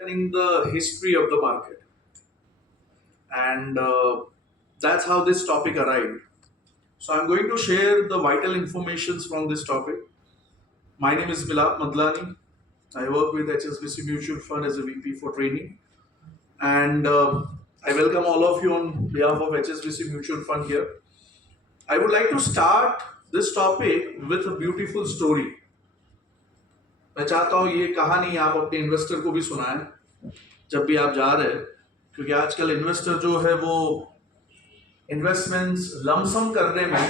in the history of the market, and that's how this topic arrived. So I'm going to share the vital informations from this topic. My name is Milad Madlani. I work with HSBC Mutual Fund as a VP for training, and I welcome all of you on behalf of HSBC Mutual Fund here. I would like to start this topic with a beautiful story. मैं चाहता हूँ ये कहानी आप अपने investor को भी सुनाएं जब भी आप जा रहे हैं, क्योंकि आजकल इन्वेस्टर जो है वो इन्वेस्टमेंट्स लमसम करने में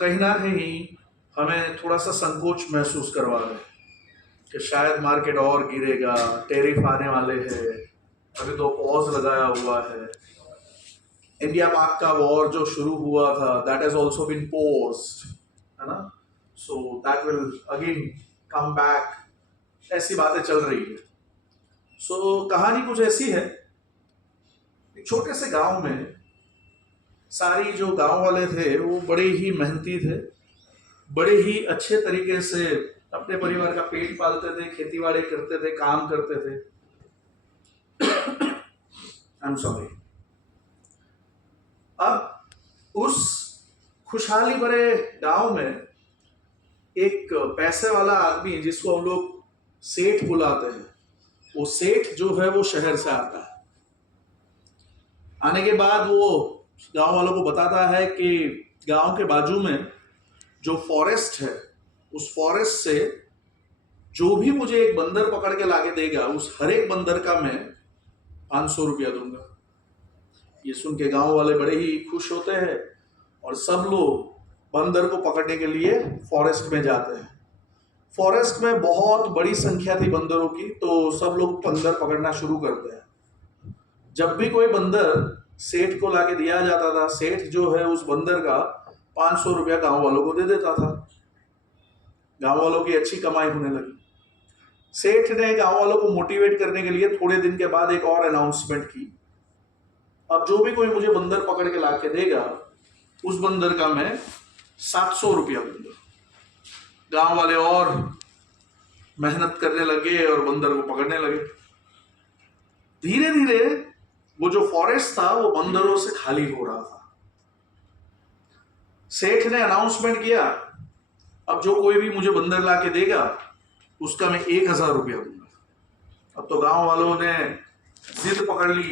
कहीं ना कहीं हमें थोड़ा सा संकोच महसूस करवा रहे हैं कि शायद मार्केट और गिरेगा, टेरिफ आने वाले हैं, अभी तो पॉज लगाया हुआ है, इंडिया पाक का वॉर जो शुरू हुआ था that has also been paused, है ना, so that will again come back, ऐसी बातें चल रही है। सो कहानी कुछ ऐसी है, एक छोटे से गांव में सारी जो गांव वाले थे वो बड़े ही मेहनती थे, बड़े ही अच्छे तरीके से अपने परिवार का पेट पालते थे, खेती बाड़ी करते थे, काम करते थे। I am sorry. अब उस खुशहाली भरे गांव में एक पैसे वाला आदमी जिसको हम लोग सेठ बुलाते हैं, वो सेठ जो है वो शहर से आता है। आने के बाद वो गांव वालों को बताता है कि गांव के बाजू में जो फॉरेस्ट है, उस फॉरेस्ट से जो भी मुझे एक बंदर पकड़ के लाके देगा, उस हर एक बंदर का मैं 500 रुपया दूंगा। ये सुन के गांव वाले बड़े ही खुश होते हैं और सब लोग बंदर को पकड़ने के लिए फॉरेस्ट में जाते हैं। फॉरेस्ट में बहुत बड़ी संख्या थी बंदरों की, तो सब लोग बंदर पकड़ना शुरू करते हैं। जब भी कोई बंदर सेठ को लाके दिया जाता था, सेठ जो है उस बंदर का 500 रुपया गांव वालों को दे देता था। गांव वालों की अच्छी कमाई होने लगी। सेठ ने गांव वालों को मोटिवेट करने के लिए थोड़े दिन के बाद एक और अनाउंसमेंट की, अब जो भी कोई मुझे बंदर पकड़ के लाके देगा, उस बंदर का मैं 700 रुपया दूंगा। गांव वाले और मेहनत करने लगे और बंदर को पकड़ने लगे। धीरे धीरे वो जो फॉरेस्ट था वो बंदरों से खाली हो रहा था। सेठ ने अनाउंसमेंट किया, अब जो कोई भी मुझे बंदर ला के देगा उसका मैं 1000 रुपया दूंगा। अब तो गांव वालों ने जिद पकड़ ली,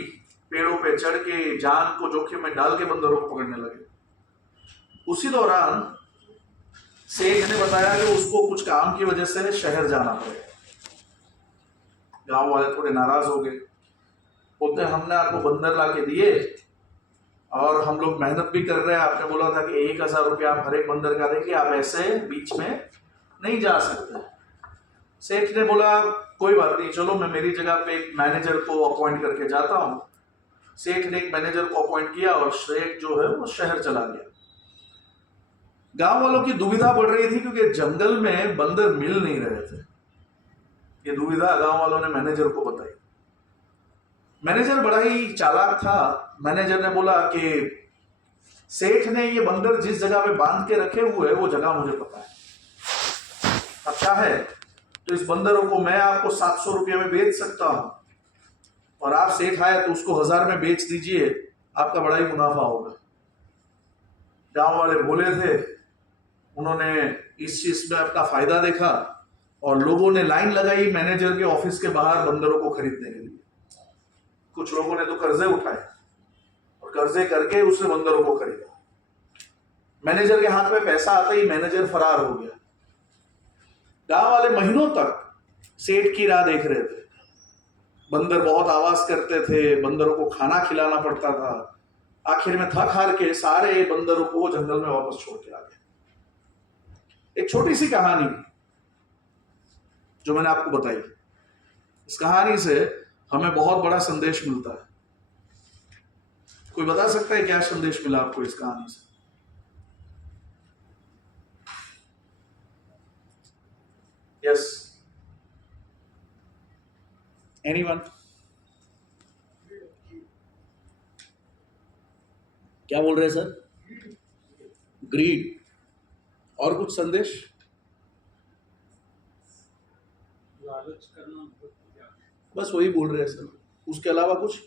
पेड़ों पे चढ़ के जान को जोखिम में डाल के बंदरों को पकड़ने लगे। उसी दौरान सेठ ने बताया कि उसको कुछ काम की वजह से शहर जाना पड़ेगा। गांव वाले थोड़े नाराज हो गए, बोलते हमने आपको बंदर ला के दिए और हम लोग मेहनत भी कर रहे हैं, आपने बोला था कि 1000 रुपया आप हर एक बंदर का देंगे, आप ऐसे बीच में नहीं जा सकते। सेठ ने बोला कोई बात नहीं, चलो मैं मेरी जगह पे एक मैनेजर को अपॉइंट करके जाता हूँ। सेठ ने एक मैनेजर को अपॉइंट किया और सेठ जो है वो शहर चला गया। गांव वालों की दुविधा बढ़ रही थी क्योंकि जंगल में बंदर मिल नहीं रहे थे। ये दुविधा गांव वालों ने मैनेजर को बताई। मैनेजर बड़ा ही चालाक था। मैनेजर ने बोला कि सेठ ने ये बंदर जिस जगह पे बांध के रखे हुए वो जगह मुझे पता है, अब चाहे तो इस बंदरों को मैं आपको 700 रुपये में बेच सकता हूं और आप सेठ आए तो उसको 1000 में बेच दीजिए, आपका बड़ा ही मुनाफा होगा। गांव वाले बोले थे, उन्होंने इस चीज में अपना फायदा देखा और लोगों ने लाइन लगाई मैनेजर के ऑफिस के बाहर बंदरों को खरीदने के लिए। कुछ लोगों ने तो कर्जे उठाए और कर्जे करके उसने बंदरों को खरीदा। मैनेजर के हाथ में पैसा आते ही मैनेजर फरार हो गया। गांव वाले महीनों तक सेठ की राह देख रहे थे। बंदर बहुत आवाज करते थे, बंदरों को खाना खिलाना पड़ता था। आखिर में थक हार के सारे बंदरों को जंगल में वापस छोड़ के आ गए। एक छोटी सी कहानी जो मैंने आपको बताई, इस कहानी से हमें बहुत बड़ा संदेश मिलता है। कोई बता सकता है क्या संदेश मिला आपको इस कहानी से? Yes, anyone? क्या बोल रहे हैं सर? ग्रीड। और कुछ संदेश? लालच करना बहुत बुरा है। बस वही बोल रहे हैं सर, उसके अलावा कुछ।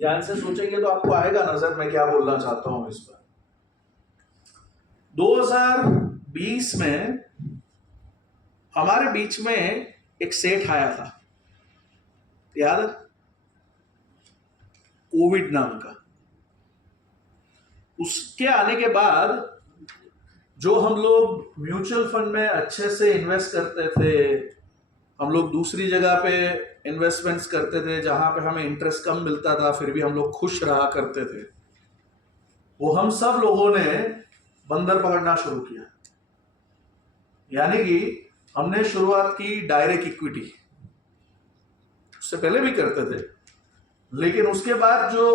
ध्यान से सोचेंगे तो आपको आएगा नजर मैं क्या बोलना चाहता हूं इस पर। 2020 में हमारे बीच में एक सेठ आया था, याद है, कोविड नाम का। उसके आने के बाद जो हम लोग म्यूचुअल फंड में अच्छे से इन्वेस्ट करते थे, हम लोग दूसरी जगह पे इन्वेस्टमेंट्स करते थे जहां पे हमें इंटरेस्ट कम मिलता था, फिर भी हम लोग खुश रहा करते थे, वो हम सब लोगों ने बंदर पकड़ना शुरू किया। यानी कि हमने शुरुआत की डायरेक्ट इक्विटी, उससे पहले भी करते थे, लेकिन उसके बाद जो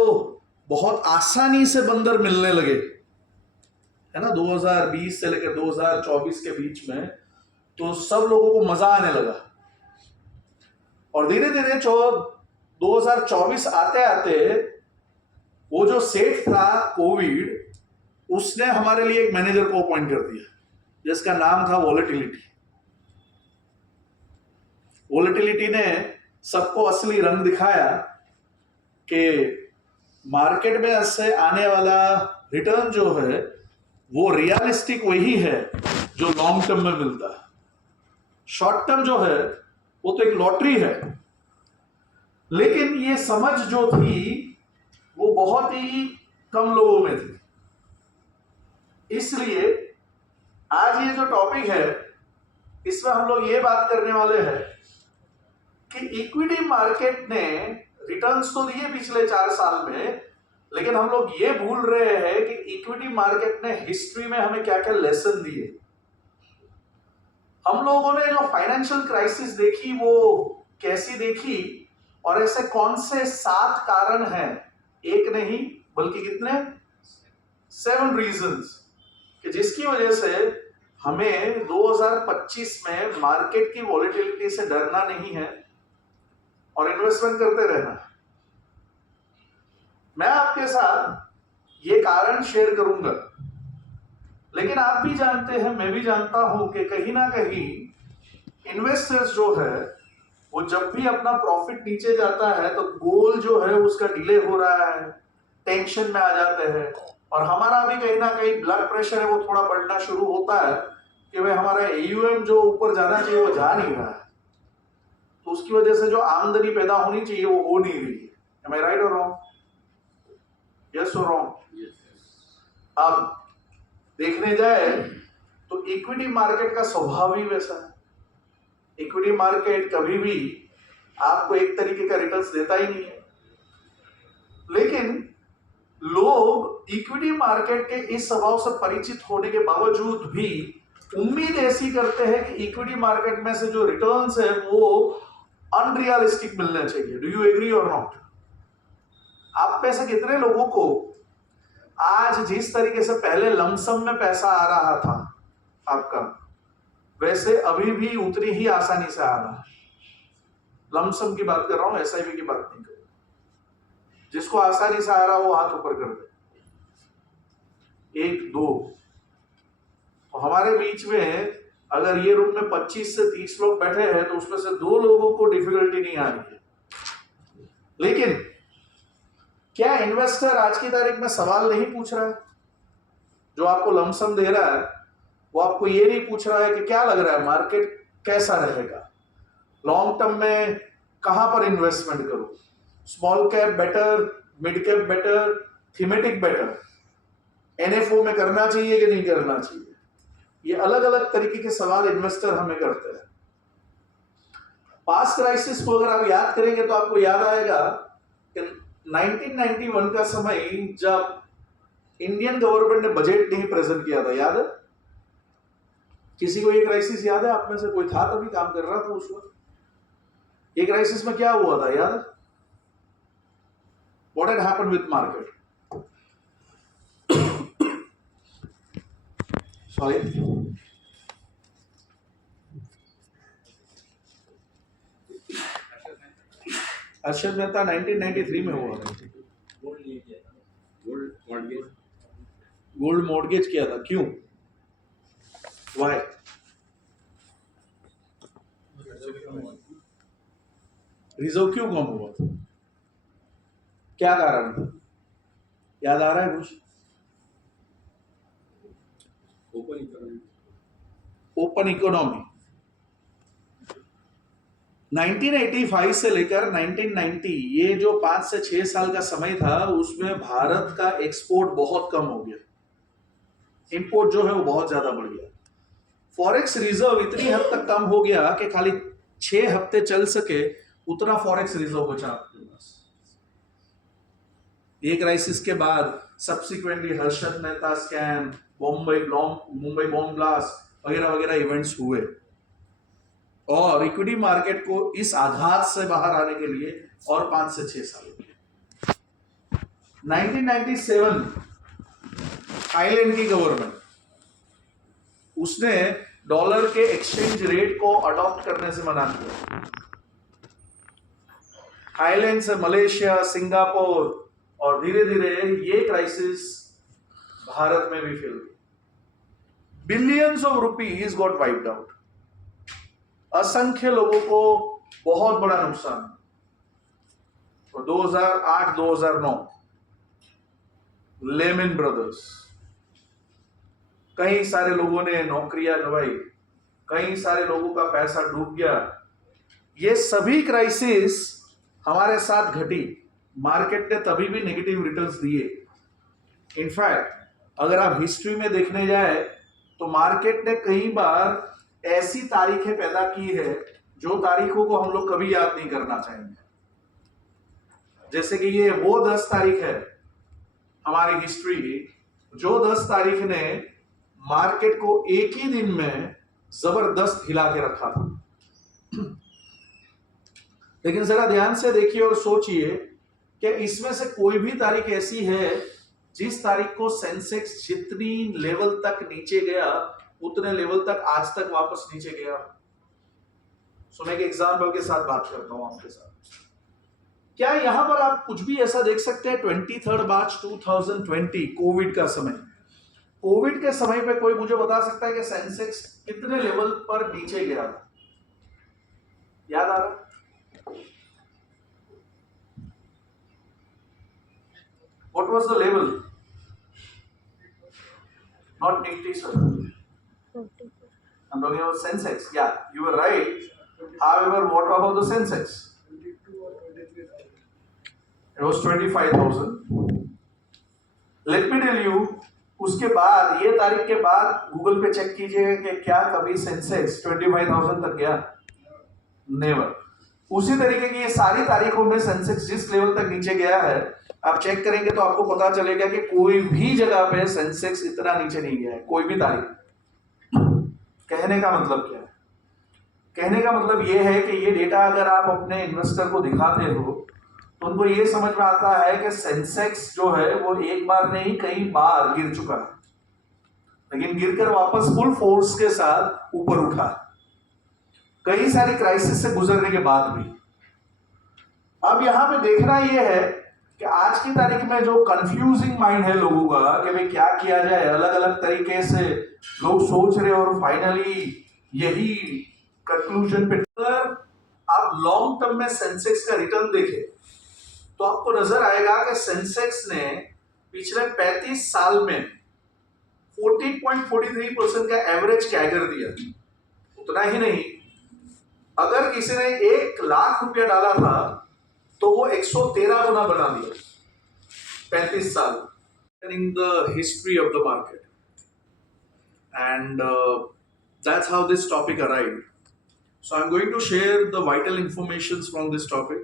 बहुत आसानी से बंदर मिलने लगे, है ना, 2020 से लेकर 2024 के बीच में, तो सब लोगों को मजा आने लगा। और धीरे धीरे 2024 आते आते वो जो सेठ था कोविड, उसने हमारे लिए एक मैनेजर को अपॉइंट कर दिया जिसका नाम था वॉलेटिलिटी। वॉलेटिलिटी ने सबको असली रंग दिखाया कि मार्केट में से आने वाला रिटर्न जो है वो रियलिस्टिक वही है जो लॉन्ग टर्म में मिलता है। शॉर्ट टर्म जो है वो तो एक लॉटरी है। लेकिन ये समझ जो थी वो बहुत ही कम लोगों में थी। इसलिए आज ये जो टॉपिक है इसमें हम लोग ये बात करने वाले हैं कि इक्विटी मार्केट ने रिटर्न्स तो दिए पिछले 4 साल में, लेकिन हम लोग ये भूल रहे हैं कि इक्विटी मार्केट ने हिस्ट्री में हमें क्या क्या लेसन दिए। हम लोगों ने जो फाइनेंशियल क्राइसिस देखी वो कैसी देखी, और ऐसे कौन से 7 कारण हैं, एक नहीं बल्कि कितने, 7 रीजंस, कि जिसकी वजह से हमें 2025 में मार्केट की वॉलेटिलिटी से डरना नहीं है और इन्वेस्टमेंट करते रहना है। मैं आपके साथ ये कारण शेयर करूंगा, लेकिन आप भी जानते हैं, मैं भी जानता हूं कि कहीं ना कहीं इन्वेस्टर्स जो है वो जब भी अपना प्रॉफिट नीचे जाता है तो गोल जो है उसका डिले हो रहा है, टेंशन में आ जाते हैं, और हमारा भी कहीं ना कहीं ब्लड प्रेशर है वो थोड़ा बढ़ना शुरू होता है कि भाई हमारा AUM जो ऊपर जाना चाहिए वो जा नहीं रहा है, तो उसकी वजह से जो आमदनी पैदा होनी चाहिए वो हो नहीं रही है। Am I right or wrong? Yes or wrong? अब देखने जाए तो इक्विटी मार्केट का स्वभाव ही वैसा है। इक्विटी मार्केट कभी भी आपको एक तरीके का रिटर्न्स देता ही नहीं है, लेकिन लोग इक्विटी मार्केट के इस स्वभाव से परिचित होने के बावजूद भी उम्मीद ऐसी करते हैं कि इक्विटी मार्केट में से जो रिटर्न्स है वो अनरियलिस्टिक मिलने चाहिए। डू यू एग्री और नॉट? आप में से कितने लोगों को आज जिस तरीके से पहले लमसम में पैसा आ रहा था आपका, वैसे अभी भी उतनी ही आसानी से आ रहा है? लमसम की बात कर रहा हूं, SIP की बात नहीं कर रहा। जिसको आसानी से आ रहा हो हाथ ऊपर कर दे, 1 2। तो हमारे बीच में अगर ये रूम में 25 से 30 लोग बैठे हैं तो उसमें से 2 लोगों को डिफिकल्टी नहीं आ रही है। लेकिन क्या इन्वेस्टर आज की तारीख में सवाल नहीं पूछ रहा है? जो आपको लमसम दे रहा है वो आपको ये नहीं पूछ रहा है कि क्या लग रहा है मार्केट कैसा रहेगा, लॉन्ग टर्म में कहां पर इन्वेस्टमेंट करूं, small cap better, mid cap better, thematic better, NFO में करना चाहिए कि नहीं करना चाहिए? ये अलग अलग तरीके के सवाल इन्वेस्टर हमें करते हैं। पास्ट क्राइसिस को अगर आप याद करेंगे तो आपको याद आएगा कि 1991 का समय जब इंडियन गवर्नमेंट ने बजट नहीं प्रेजेंट किया था, याद है? किसी को ये क्राइसिस याद है? आप में से कोई था तभी काम कर रहा था उस वक्त? ये क्राइसिस में क्या हुआ था, याद है? What had happened with market? Sorry. Arshad Mehta 1993 में हुआ था। गोल्ड मॉर्गेज किया था, क्यों? Why? रिजर्व क्यों कम हुआ था? क्या कारण था? याद आ रहा है कुछ? Open economy. 1985 से लेकर 1990 ये जो 5 से 6 साल का समय था, उसमें भारत का एक्सपोर्ट बहुत कम हो गया, इंपोर्ट जो है वो बहुत ज्यादा बढ़ गया। फॉरेक्स रिजर्व इतनी हद तक कम हो गया कि खाली 6 हफ्ते चल सके उतना फॉरेक्स रिजर्व बचा आपके पास। ये क्राइसिस के बाद subsequently Harshad Mehta scam, Mumbai bomb blast वगैरह वगैरह इवेंट्स हुए, और इक्विटी मार्केट को इस आघात से बाहर आने के लिए और 5 से 6 साल लगे। 1997 थाईलैंड की गवर्नमेंट, उसने डॉलर के एक्सचेंज रेट को अडॉप्ट करने से मना किया। थाईलैंड से मलेशिया, सिंगापुर, और धीरे धीरे ये क्राइसिस भारत में भी फैल गई। Billions of rupees got wiped out. असंख्य लोगों को बहुत बड़ा नुकसान। तो 2008-2009 लेमन ब्रदर्स, कई सारे लोगों ने नौकरियां गंवाई, कई सारे लोगों का पैसा डूब गया। ये सभी क्राइसिस हमारे साथ घटी। मार्केट ने तभी भी नेगेटिव रिटर्न्स दिए। इनफैक्ट अगर आप हिस्ट्री में देखने जाए तो मार्केट ने कई बार ऐसी तारीखें पैदा की है जो तारीखों को हम लोग कभी याद नहीं करना चाहेंगे। जैसे कि ये वो 10 तारीख है हमारी हिस्ट्री की, जो 10 तारीख ने मार्केट को एक ही दिन में जबरदस्त हिला के रखा था। लेकिन जरा ध्यान से देखिए और सोचिए कि इसमें से कोई भी तारीख ऐसी है जिस तारीख को सेंसेक्स जितनी लेवल तक नीचे गया उतने लेवल तक आज तक वापस नीचे गया। सुने के एग्जाम्पल के साथ बात करता हूं आपके साथ। क्या यहां पर आप कुछ भी ऐसा देख सकते हैं? 23 मार्च 2020 कोविड का समय, कोविड के समय पे कोई मुझे बता सकता है कि सेंसेक्स कितने लेवल पर नीचे गया था? याद आ रहा? What was the level? Not Nifty, sir. I'm talking about Sensex. Yeah, you were right. However, what about the Sensex? It was 25,000. Let me tell you, उसके बाद ये तारीख के बाद गूगल पे चेक कीजिए कि क्या कभी सेंसेक्स 25,000 तक गया? नेवर। उसी तरीके की ये सारी तारीखों में सेंसेक्स जिस लेवल तक नीचे गया है, आप चेक करेंगे तो आपको पता चलेगा कि कोई भी जगह पे सेंसेक्स इतना नीचे नहीं गया है, कोई भी तारीख। कहने का मतलब क्या है? कहने का मतलब ये है कि ये डेटा अगर आप अपने इन्वेस्टर को दिखाते हो तो उनको ये समझ में आता है कि सेंसेक्स जो है वो एक बार नहीं कई बार गिर चुका है, लेकिन गिरकर वापस फुल फोर्स के साथ ऊपर उठा है, कई सारी क्राइसिस से गुजरने के बाद भी। अब यहां पे देखना यह है कि आज की तारीख में जो कंफ्यूजिंग माइंड है लोगों का कि भाई क्या किया जाए, अलग अलग तरीके से लोग सोच रहे और फाइनली यही कंक्लूजन पे। अगर आप लॉन्ग टर्म में सेंसेक्स का रिटर्न देखें तो आपको नजर आएगा कि सेंसेक्स ने पिछले 35 साल में 14.43% का एवरेज कैगर दिया। उतना ही नहीं, अगर किसी ने 1 लाख रुपया डाला था तो वो 113 गुना बना दिया 35 साल। In the history of the market, and that's how this topic arrived. So I'm going to share the vital informations from this topic.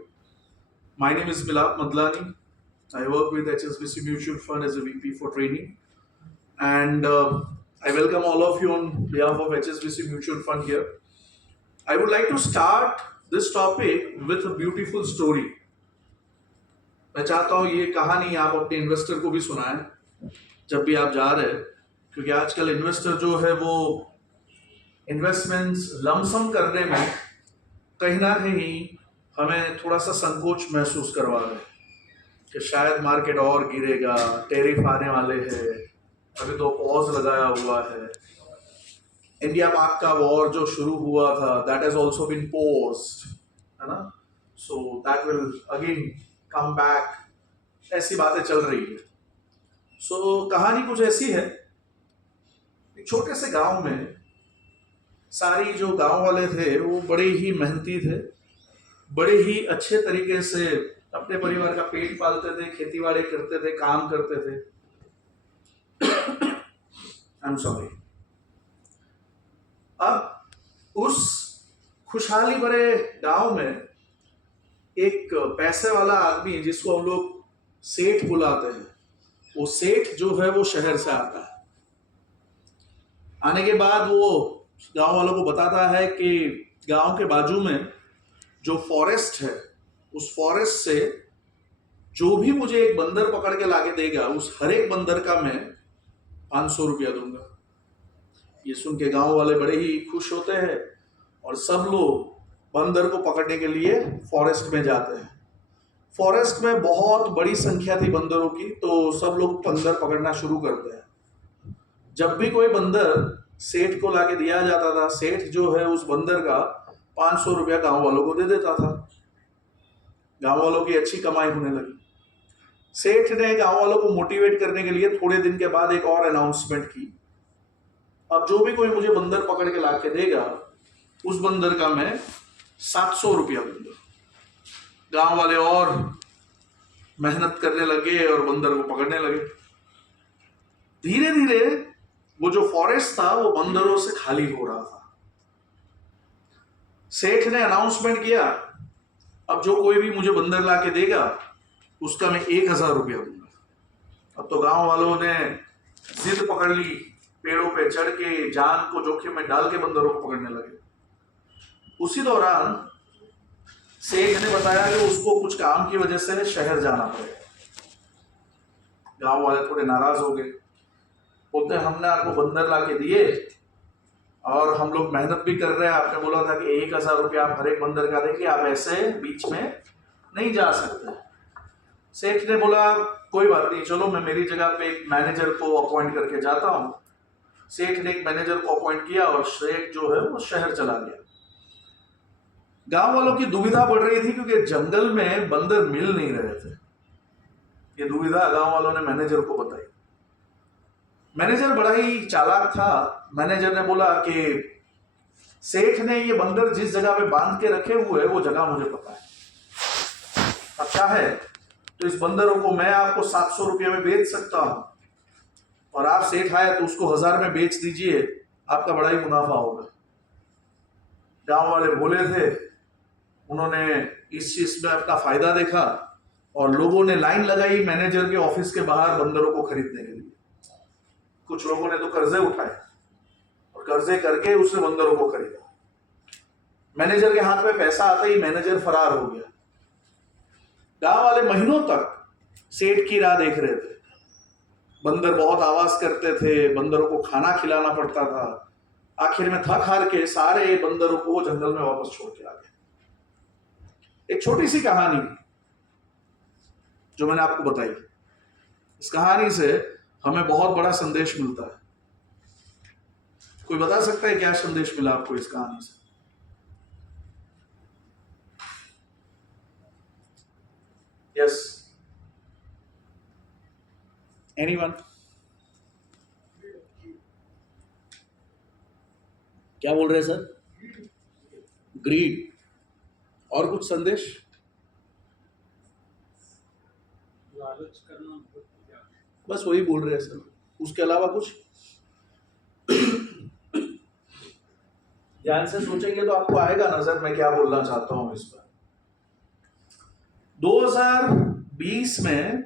My name is Milad Madlani. I work with HSBC Mutual Fund as a VP for training, and I welcome all of you on behalf of HSBC Mutual Fund here. I would like to start this topic with a beautiful story. मैं चाहता हूँ ये कहानी आप अपने investor को भी सुनाएं जब भी आप जा रहे हैं, क्योंकि आजकल इन्वेस्टर जो है वो इन्वेस्टमेंट्स लमसम करने में कहीं ना कहीं हमें थोड़ा सा संकोच महसूस करवा रहे हैं कि शायद मार्केट और गिरेगा, टैरिफ आने वाले हैं, अभी तो पॉज लगाया हुआ है। इंडिया पाक का वॉर जो शुरू हुआ था, that has also been paused, है ना, so that will again come back, ऐसी बातें चल रही है। सो कहानी कुछ ऐसी है, एक छोटे से गांव में सारी जो गांव वाले थे वो बड़े ही मेहनती थे, बड़े ही अच्छे तरीके से अपने परिवार का पेट पालते थे, खेती बाड़ी करते थे, काम करते थे। I am sorry. अब उस खुशहाली भरे गांव में एक पैसे वाला आदमी, जिसको हम लोग सेठ बुलाते हैं, वो सेठ जो है वो शहर से आता है। आने के बाद वो गांव वालों को बताता है कि गांव के बाजू में जो फॉरेस्ट है, उस फॉरेस्ट से जो भी मुझे एक बंदर पकड़ के लाके देगा, उस हर एक बंदर का मैं 500 रुपया दूंगा। ये सुन के गांव वाले बड़े ही खुश होते हैं और सब लोग बंदर को पकड़ने के लिए फॉरेस्ट में जाते हैं। फॉरेस्ट में बहुत बड़ी संख्या थी बंदरों की, तो सब लोग बंदर पकड़ना शुरू करते हैं। जब भी कोई बंदर सेठ को लाके दिया जाता था, सेठ जो है उस बंदर का 500 रुपया गांव वालों को दे देता था। गांव वालों की अच्छी कमाई होने लगी। सेठ ने गांव वालों को मोटिवेट करने के लिए थोड़े दिन के बाद एक और अनाउंसमेंट की, अब जो भी कोई मुझे बंदर पकड़ के लाके देगा, उस बंदर का मैं 700 रुपया दूंगा। गांव वाले और मेहनत करने लगे और बंदर को पकड़ने लगे। धीरे धीरे वो जो फॉरेस्ट था वो बंदरों से खाली हो रहा था। सेठ ने अनाउंसमेंट किया, अब जो कोई भी मुझे बंदर लाके देगा उसका मैं 1000 रुपया दूंगा। अब तो गांव वालों ने जिद पकड़ ली, पेड़ों पे चढ़ के जान को जोखिम में डाल के बंदरों को पकड़ने लगे। उसी दौरान सेठ ने बताया कि उसको कुछ काम की वजह से शहर जाना पड़ेगा। गांव वाले थोड़े नाराज हो गए, बोलते हमने आपको बंदर लाके दिए और हम लोग मेहनत भी कर रहे हैं, आपने बोला था कि 1000 रुपया आप हर एक बंदर का देंगे, आप ऐसे बीच में नहीं जा सकते। सेठ ने बोला कोई बात नहीं, चलो मैं मेरी जगह पे एक मैनेजर को अपॉइंट करके जाता हूँ। सेठ ने एक मैनेजर को अपॉइंट किया और सेठ जो है वो शहर चला गया। गांव वालों की दुविधा बढ़ रही थी क्योंकि जंगल में बंदर मिल नहीं रहे थे। ये दुविधा गांव वालों ने मैनेजर को बताई। मैनेजर बड़ा ही चालाक था। मैनेजर ने बोला कि सेठ ने ये बंदर जिस जगह पे बांध के रखे हुए है वो जगह मुझे पता है। अब क्या है, तो इस बंदरों को मैं आपको 700 रुपये में बेच सकता हूं और आप सेठ आए तो उसको 1000 में बेच दीजिए, आपका बड़ा ही मुनाफा होगा। गांव वाले बोले थे, उन्होंने इस चीज में अपना फायदा देखा और लोगों ने लाइन लगाई मैनेजर के ऑफिस के बाहर बंदरों को खरीदने के लिए। कुछ लोगों ने तो कर्जे उठाए और कर्जे करके उसने बंदरों को खरीदा। मैनेजर के हाथ में पैसा आते ही मैनेजर फरार हो गया। गांव वाले महीनों तक सेठ की राह देख रहे थे। बंदर बहुत आवाज करते थे, बंदरों को खाना खिलाना पड़ता था। आखिर में थक हार के सारे बंदरों को जंगल में वापस छोड़ के आ गए। एक छोटी सी कहानी जो मैंने आपको बताई, इस कहानी से हमें बहुत बड़ा संदेश मिलता है। कोई बता सकता है क्या संदेश मिला आपको इस कहानी से? Yes, anyone? क्या बोल रहे हैं सर? ग्रीड। और कुछ संदेश? लालच करना, बस वही बोल रहे हैं सर, उसके अलावा कुछ? ध्यान से सोचेंगे तो आपको आएगा नजर मैं क्या बोलना चाहता हूं इस पर। 2020 में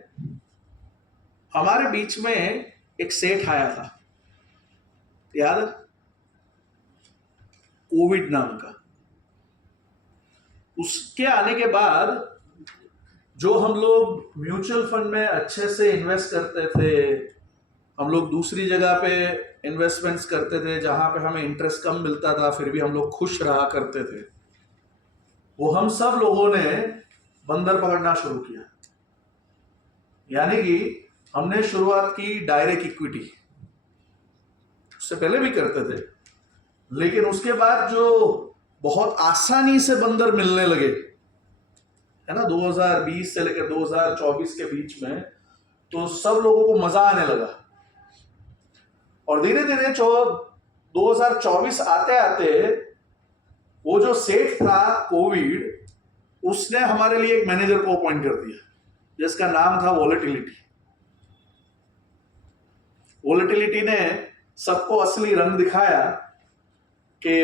हमारे बीच में एक सेठ आया था, याद है? कोविड नाम का। उसके आने के बाद जो हम लोग म्यूचुअल फंड में अच्छे से इन्वेस्ट करते थे, हम लोग दूसरी जगह पे इन्वेस्टमेंट्स करते थे जहां पे हमें इंटरेस्ट कम मिलता था, फिर भी हम लोग खुश रहा करते थे, वो हम सब लोगों ने बंदर पकड़ना शुरू किया। यानी कि हमने शुरुआत की डायरेक्ट इक्विटी, उससे पहले भी करते थे लेकिन उसके बाद जो बहुत आसानी से बंदर मिलने लगे, है ना, 2020 से लेकर 2024 के बीच में, तो सब लोगों को मजा आने लगा। और धीरे धीरे 2024 आते आते वो जो सेठ था कोविड, उसने हमारे लिए एक मैनेजर को अपॉइंट कर दिया जिसका नाम था वॉलेटिलिटी। वॉलेटिलिटी ने सबको असली रंग दिखाया कि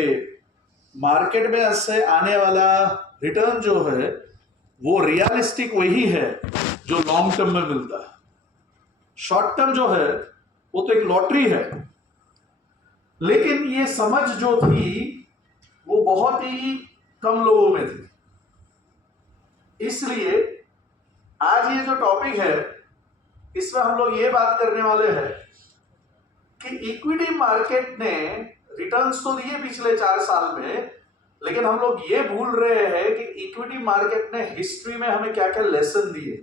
मार्केट में से आने वाला रिटर्न जो है वो रियलिस्टिक वही है जो लॉन्ग टर्म में मिलता है। शॉर्ट टर्म जो है वो तो एक लॉटरी है। लेकिन ये समझ जो थी वो बहुत ही कम लोगों में थी। इसलिए आज ये जो टॉपिक है इसमें हम लोग ये बात करने वाले हैं कि इक्विटी मार्केट ने रिटर्न्स तो दिए पिछले 4 साल में, लेकिन हम लोग ये भूल रहे हैं कि इक्विटी मार्केट ने हिस्ट्री में हमें क्या क्या लेसन दिए।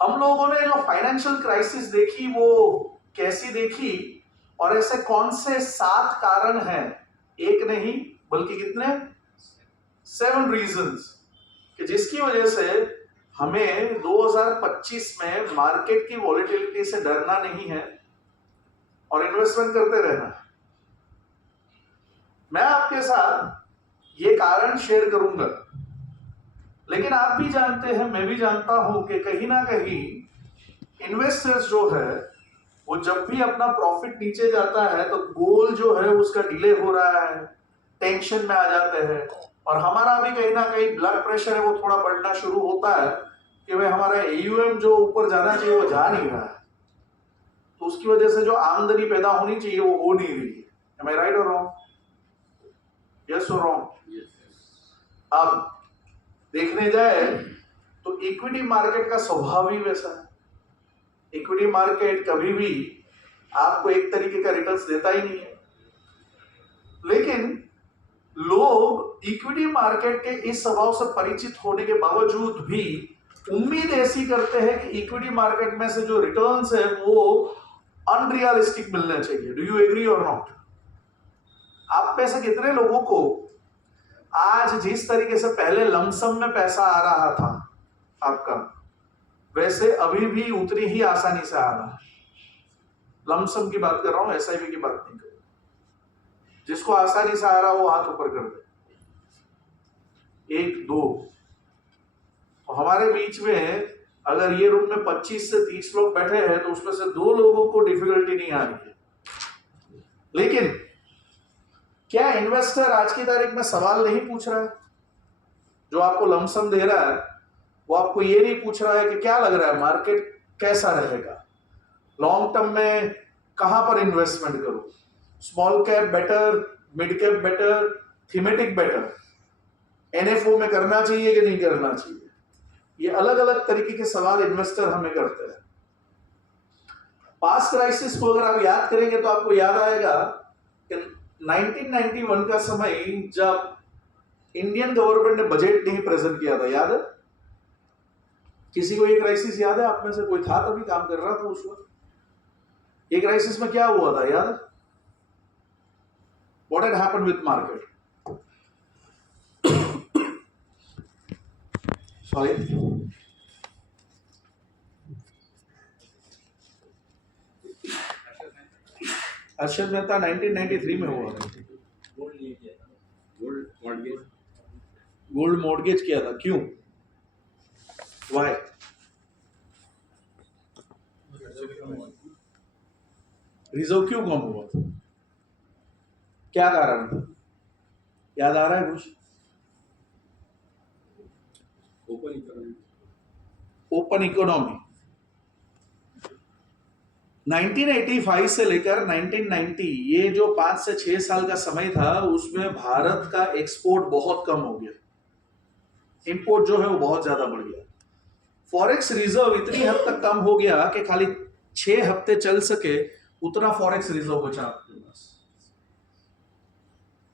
हम लोगों ने जो फाइनेंशियल क्राइसिस देखी वो कैसी देखी, और ऐसे कौन से 7 कारण हैं, एक नहीं बल्कि कितने, 7 रीजंस, कि जिसकी वजह से हमें 2025 में मार्केट की वॉलेटिलिटी से डरना नहीं है और इन्वेस्टमेंट करते रहना है। मैं आपके साथ ये कारण शेयर करूंगा, लेकिन आप भी जानते हैं, मैं भी जानता हूं कि कहीं ना कहीं इन्वेस्टर्स जो है वो जब भी अपना प्रॉफिट नीचे जाता है तो गोल जो है उसका डिले हो रहा है, टेंशन में आ जाते हैं, और हमारा भी कहीं ना कहीं ब्लड प्रेशर है वो थोड़ा बढ़ना शुरू होता है कि भाई हमारा AUM जो ऊपर जाना चाहिए वो जा नहीं रहा है, तो उसकी वजह से जो आमदनी पैदा होनी चाहिए वो हो नहीं रही है। Am I right or wrong? Yes or wrong? अब देखने जाए तो इक्विटी मार्केट का स्वभाव ही वैसा है। इक्विटी मार्केट कभी भी आपको एक तरीके का रिटर्न्स देता ही नहीं है, लेकिन लोग इक्विटी मार्केट के इस स्वभाव से परिचित होने के बावजूद भी उम्मीद ऐसी करते हैं कि इक्विटी मार्केट में से जो रिटर्न्स है वो अनरियलिस्टिक मिलने चाहिए। डू यू एग्री और नॉट? आप में से कितने लोगों को आज जिस तरीके से पहले लमसम में पैसा आ रहा था आपका, वैसे अभी भी उतनी ही आसानी से आ रहा है? लमसम की बात कर रहा हूं, SIP की बात नहीं कर रहा। जिसको आसानी से आ रहा वो हाथ ऊपर कर दे। 1 2। तो हमारे बीच में अगर ये रूम में 25 से 30 लोग बैठे हैं तो उसमें से 2 लोगों को डिफिकल्टी नहीं आ रही है। लेकिन क्या इन्वेस्टर आज की तारीख में सवाल नहीं पूछ रहा है? जो आपको लमसम दे रहा है वो आपको ये नहीं पूछ रहा है कि क्या लग रहा है मार्केट कैसा रहेगा, लॉन्ग टर्म में कहां पर इन्वेस्टमेंट करूं, small cap better, mid cap better, thematic better, NFO में करना चाहिए कि नहीं करना चाहिए? ये अलग अलग तरीके के सवाल इन्वेस्टर हमें करते हैं। पास्ट क्राइसिस को अगर आप याद करेंगे तो आपको याद आएगा कि 1991 का समय जब इंडियन गवर्नमेंट ने बजट नहीं प्रेजेंट किया था, याद है? किसी को ये क्राइसिस याद है? आप में से कोई था तभी काम कर रहा था उस वक्त? ये क्राइसिस में क्या हुआ था याद? What had happened with market? Sorry. Arshad Mehta 1993 में हुआ था। गोल्ड मॉर्गेज किया था, क्यों? Why? रिजर्व क्यों कम हुआ था? क्या कारण था? याद आ रहा है कुछ? Open economy. 1985 से लेकर 1990 ये जो 5 से 6 साल का समय था उसमें भारत का एक्सपोर्ट बहुत कम हो गया, इंपोर्ट जो है वो बहुत ज्यादा बढ़ गया। फॉरेक्स रिजर्व इतनी हद तक कम हो गया कि खाली 6 हफ्ते चल सके उतना फॉरेक्स रिजर्व बचा आपके पास।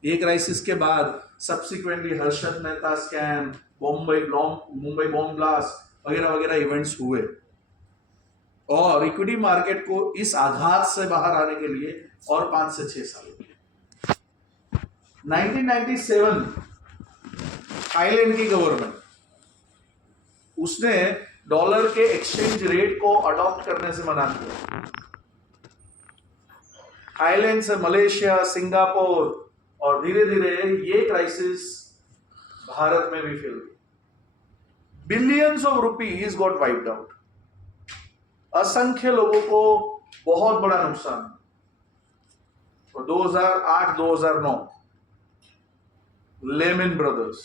ये क्राइसिस के बाद subsequently Harshad Mehta scam, Mumbai bomb blast वगैरह वगैरह इवेंट्स हुए, और इक्विटी मार्केट को इस आघात से बाहर आने के लिए और 5 से 6 साल हो गए। 1997 थाईलैंड की गवर्नमेंट उसने डॉलर के एक्सचेंज रेट को अडॉप्ट करने से मना किया। थाईलैंड से मलेशिया, सिंगापुर और धीरे धीरे ये क्राइसिस भारत में भी फैल गई। Billions of rupees got wiped out. असंख्य लोगों को बहुत बड़ा नुकसान। और 2008-2009 लेमन ब्रदर्स,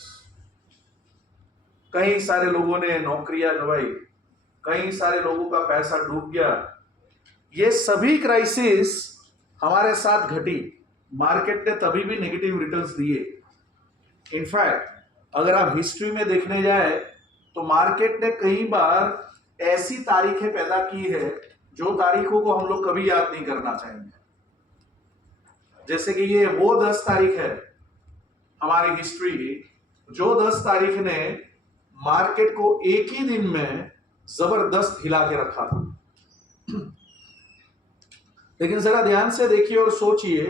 कई सारे लोगों ने नौकरियां गंवाई, कई सारे लोगों का पैसा डूब गया। ये सभी क्राइसिस हमारे साथ घटी। मार्केट ने तभी भी नेगेटिव रिटर्न्स दिए। इनफैक्ट अगर आप हिस्ट्री में देखने जाए तो मार्केट ने कई बार ऐसी तारीखें पैदा की है जो तारीखों को हम लोग कभी याद नहीं करना चाहेंगे। जैसे कि ये वो 10 तारीख है हमारी हिस्ट्री की, जो 10 तारीख ने मार्केट को एक ही दिन में जबरदस्त हिला के रखा था। लेकिन जरा ध्यान से देखिए और सोचिए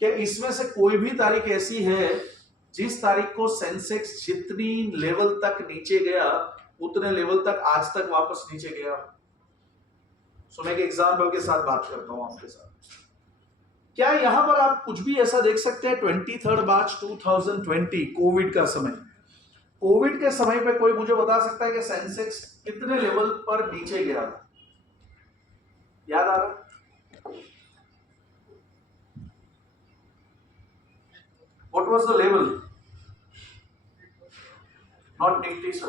कि इसमें से कोई भी तारीख ऐसी है जिस तारीख को सेंसेक्स जितनी लेवल तक नीचे गया उतने लेवल तक आज तक वापस नीचे गया। सो मैं एक एग्जाम्पल के साथ बात करता हूं आपके साथ। क्या यहां पर आप कुछ भी ऐसा देख सकते हैं 23 मार्च 2020 कोविड का समय, कोविड के समय पे कोई मुझे बता सकता है कि सेंसेक्स कितने लेवल पर नीचे गया था? याद आ रहा? What was the level? Not Nifty, sir.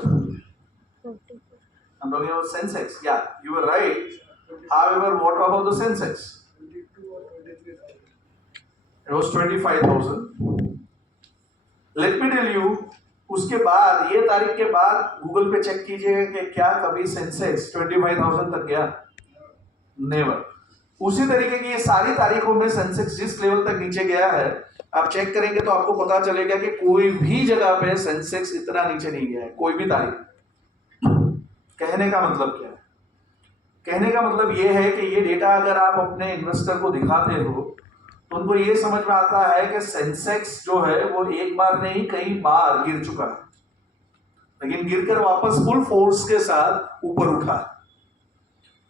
I'm talking about Sensex. Yeah, you were right. However, what about the Sensex? It was 25,000. Let me tell you, उसके बाद ये तारीख के बाद गूगल पे चेक कीजिए कि क्या कभी सेंसेक्स 25,000 तक गया? नेवर। उसी तरीके की ये सारी तारीखों में सेंसेक्स जिस लेवल तक नीचे गया है, आप चेक करेंगे तो आपको पता चलेगा कि कोई भी जगह पे सेंसेक्स इतना नीचे नहीं गया है, कोई भी तारीख। कहने का मतलब क्या है? कहने का मतलब ये है कि ये डेटा अगर आप अपने इन्वेस्टर को दिखाते हो तो उनको ये समझ में आता है कि सेंसेक्स जो है वो एक बार नहीं कई बार गिर चुका है, लेकिन गिरकर वापस फुल फोर्स के साथ ऊपर उठा है,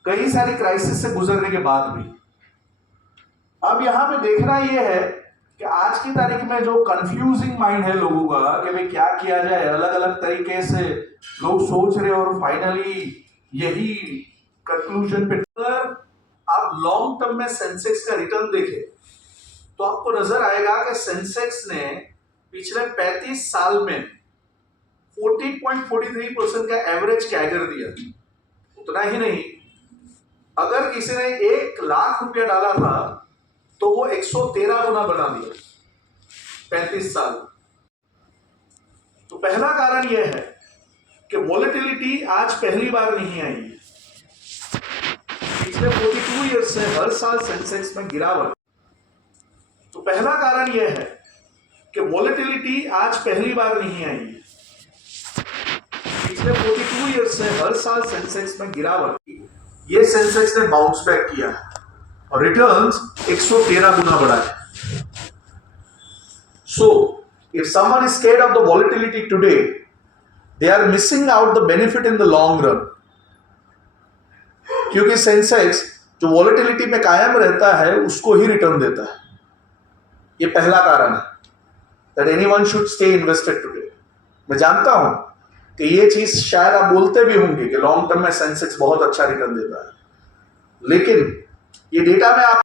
कई सारी क्राइसिस से गुजरने के बाद भी। अब यहां पे देखना यह है कि आज की तारीख में जो कंफ्यूजिंग माइंड है लोगों का कि भाई क्या किया जाए, अलग अलग तरीके से लोग सोच रहे और फाइनली यही कंक्लूजन पे। अगर आप लॉन्ग टर्म में सेंसेक्स का रिटर्न देखें तो आपको नजर आएगा कि सेंसेक्स ने पिछले 35 साल में 14.43% का एवरेज कैगर दिया। उतना ही नहीं, अगर किसी ने 1 लाख रुपया डाला था तो वो 113 गुना बना दिया 35 साल। तो पहला कारण यह है कि वॉलेटिलिटी आज पहली बार नहीं आई है। पिछले 42 ईयर से हर साल सेंसेक्स में गिरावट। तो पहला कारण यह है कि वॉलेटिलिटी आज पहली बार नहीं आई है। पिछले 42 ईयर से हर साल सेंसेक्स में गिरावट। ये सेंसेक्स ने बाउंस बैक किया और रिटर्न्स 113 गुना बढ़ा है। So, if someone is scared of the volatility today, they are missing out the benefit in the long run. क्योंकि सेंसेक्स जो वॉलेटिलिटी में कायम रहता है उसको ही रिटर्न देता है। ये पहला कारण है that anyone should stay invested today. मैं जानता हूं कि ये चीज शायद आप बोलते भी होंगे कि लॉन्ग टर्म में सेंसेक्स बहुत अच्छा रिटर्न देता है, लेकिन ये डेटा में आप